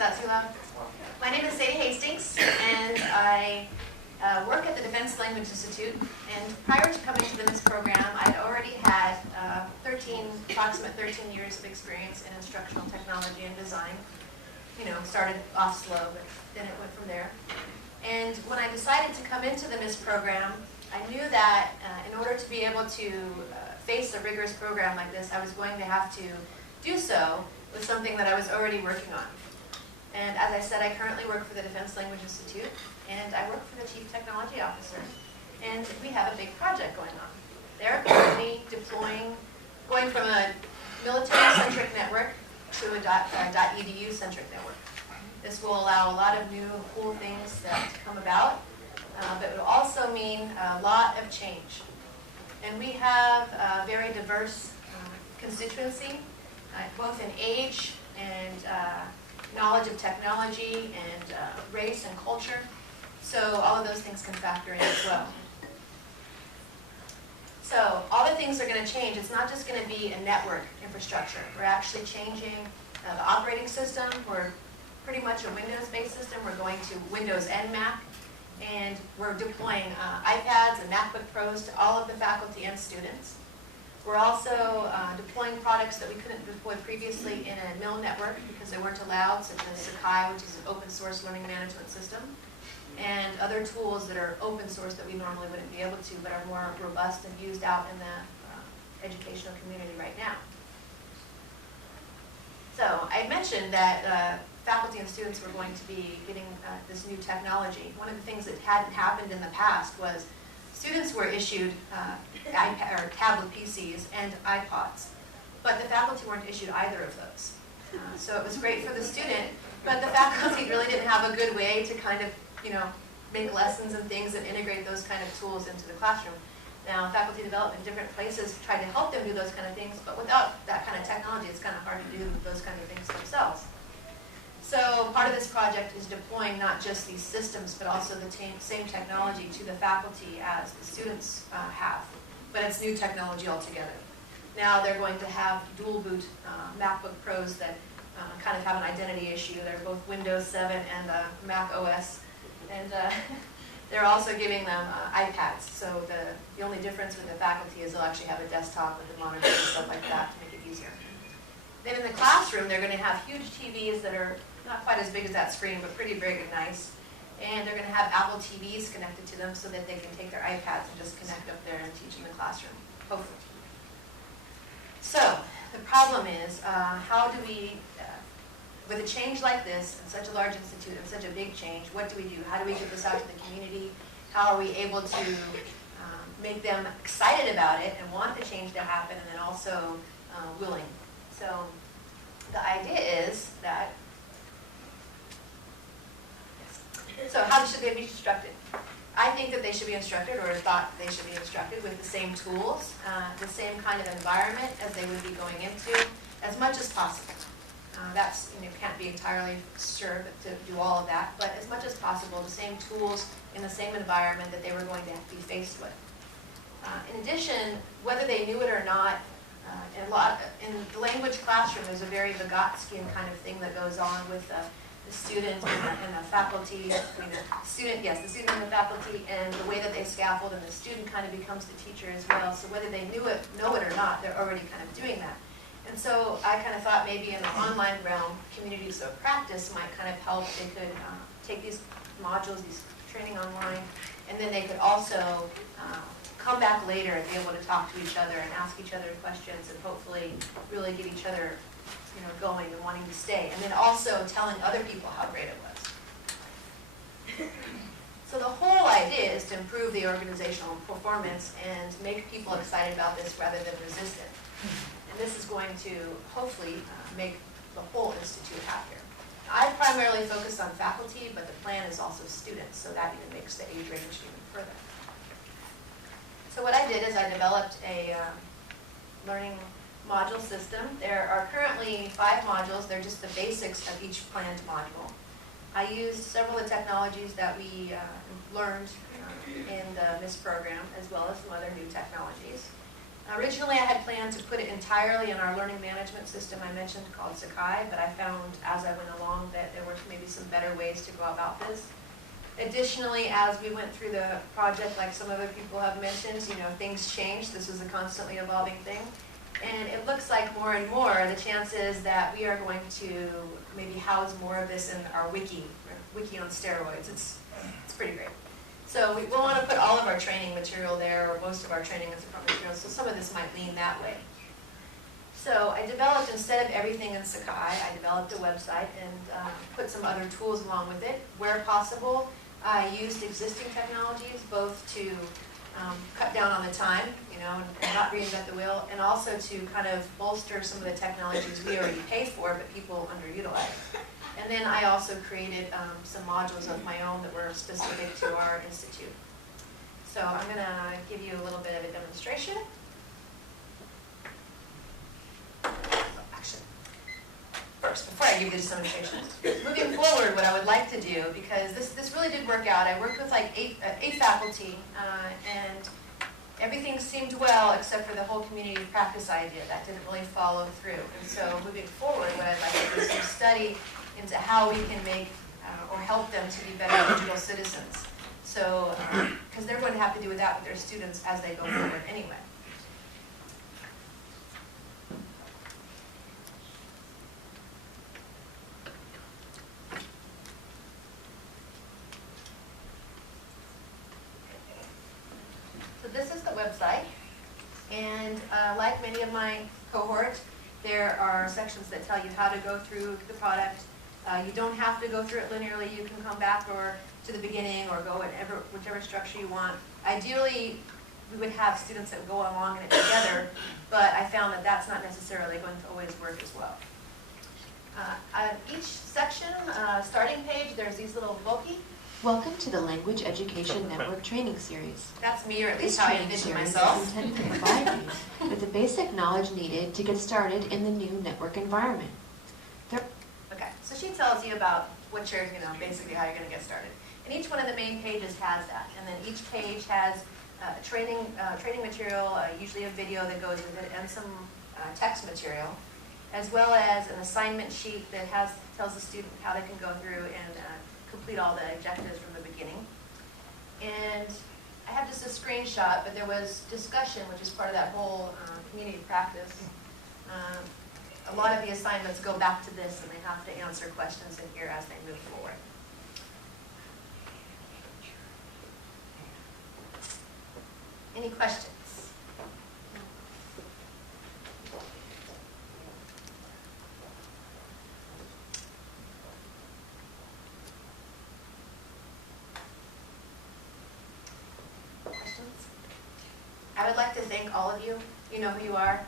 that too loud? My name is Sadie Hastings, and I work at the Defense Language Institute. And prior to coming to the MIS program, I'd already had approximate 13 years of experience in instructional technology and design. You know, started off slow, but then it went from there. And when I decided to come into the MIS program, I knew that in order to be able to face a rigorous program like this, I was going to have to do so with something that I was already working on. And as I said, I currently work for the Defense Language Institute, and I work for the Chief Technology Officer. And we have a big project going on. They're currently going from a military-centric network to a .edu-centric network. This will allow a lot of new cool things to come about, but it will also mean a lot of change. And we have a very diverse constituency, both in age and knowledge of technology and race and culture. So all of those things can factor in as well. So all the things are going to change. It's not just going to be a network infrastructure. We're actually changing the operating system. We're pretty much a Windows-based system. We're going to Windows and Mac. And we're deploying iPads and MacBook Pros to all of the faculty and students. We're also deploying products that we couldn't deploy previously in a mill network because they weren't allowed, such as Sakai, which is an open source learning management system, and other tools that are open source that we normally wouldn't be able to, but are more robust and used out in the educational community right now. So I mentioned that faculty and students were going to be getting this new technology. One of the things that hadn't happened in the past was students were issued iPad or tablet PCs and iPods, but the faculty weren't issued either of those. So it was great for the student, but the faculty really didn't have a good way to kind of, make lessons and things and integrate those kind of tools into the classroom. Now, faculty development in different places try to help them do those kind of things, but without that kind of technology, it's kind of hard to do those kind of things themselves. So part of this project is deploying not just these systems, but also the same technology to the faculty as the students have, but it's new technology altogether. Now they're going to have dual boot MacBook Pros that kind of have an identity issue. They're both Windows 7 and Mac OS, and they're also giving them iPads. So the only difference with the faculty is they'll actually have a desktop with a monitor and stuff like that to make it easier. Then in the classroom, they're going to have huge TVs that are not quite as big as that screen, but pretty big and nice. And they're going to have Apple TVs connected to them so that they can take their iPads and just connect up there and teach in the classroom, hopefully. So the problem is, how do we, with a change like this, in such a large institute, and such a big change, what do we do? How do we get this out to the community? How are we able to make them excited about it and want the change to happen, and then also willing? So the idea is that, so how should they be instructed? I think that they should be instructed, or thought they should be instructed, with the same tools, the same kind of environment as they would be going into, as much as possible. That's, can't be entirely sure to do all of that, but as much as possible, the same tools in the same environment that they were going to be faced with. In addition, whether they knew it or not, in the language classroom, there's a very Vygotskian kind of thing that goes on with the student and the faculty, the student and the faculty, and the way that they scaffold, and the student kind of becomes the teacher as well. So whether they know it or not, they're already kind of doing that. And so I kind of thought maybe in the online realm, communities of practice might kind of help. They could take these modules, these training online, and then they could also come back later and be able to talk to each other and ask each other questions and hopefully really get each other going and wanting to stay. And then also telling other people how great it was. So the whole idea is to improve the organizational performance and make people excited about this rather than resistant. And this is going to hopefully make the whole institute happier. I primarily focus on faculty, but the plan is also students, so that even makes the age range even further. So what I did is I developed a learning module system. There are currently 5 modules. They're just the basics of each planned module. I used several of the technologies that we learned in the MIS program, as well as some other new technologies. Originally, I had planned to put it entirely in our learning management system I mentioned called Sakai, but I found as I went along that there were maybe some better ways to go about this. Additionally, as we went through the project, like some other people have mentioned, things change. This is a constantly evolving thing. And it looks like more and more the chances that we are going to maybe house more of this in our wiki on steroids. It's pretty great. So we will want to put all of our training material there, or most of our training material, so some of this might lean that way. So I developed, instead of everything in Sakai, I developed a website and put some other tools along with it. Where possible, I used existing technologies both to cut down on the time, and not reinvent the wheel, and also to kind of bolster some of the technologies we already pay for but people underutilize. And then I also created some modules of my own that were specific to our institute. So I'm going to give you a little bit of a demonstration. Actually, first, before I give you this demonstration, moving forward, what I would like to do, because this really did work out. I worked with like eight faculty, and everything seemed well except for the whole community practice idea. That didn't really follow through. And so moving forward, what I'd like to do is some study into how we can make or help them to be better digital citizens. So, because they're going to have to do that with their students as they go forward anyway. So this is the website, and like many of my cohort, there are sections that tell you how to go through the product. You don't have to go through it linearly. You can come back or to the beginning or go whichever structure you want. Ideally, we would have students that go along in it together, but I found that that's not necessarily going to always work as well. Each section, starting page, there's these little bulky. Welcome to the Language Education Network Training Series. That's me, or at least This how I training envision series myself. is intended to provide you with the basic knowledge needed to get started in the new network environment. Okay, so she tells you about what you're, basically how you're going to get started. And each one of the main pages has that. And then each page has training material, usually a video that goes with it, and some text material, as well as an assignment sheet that tells the student how they can go through and complete all the objectives from the beginning. And I have just a screenshot, but there was discussion, which is part of that whole community practice. A lot of the assignments go back to this, and they have to answer questions in here as they move forward. Any questions? Questions? I would like to thank all of you. You know who you are.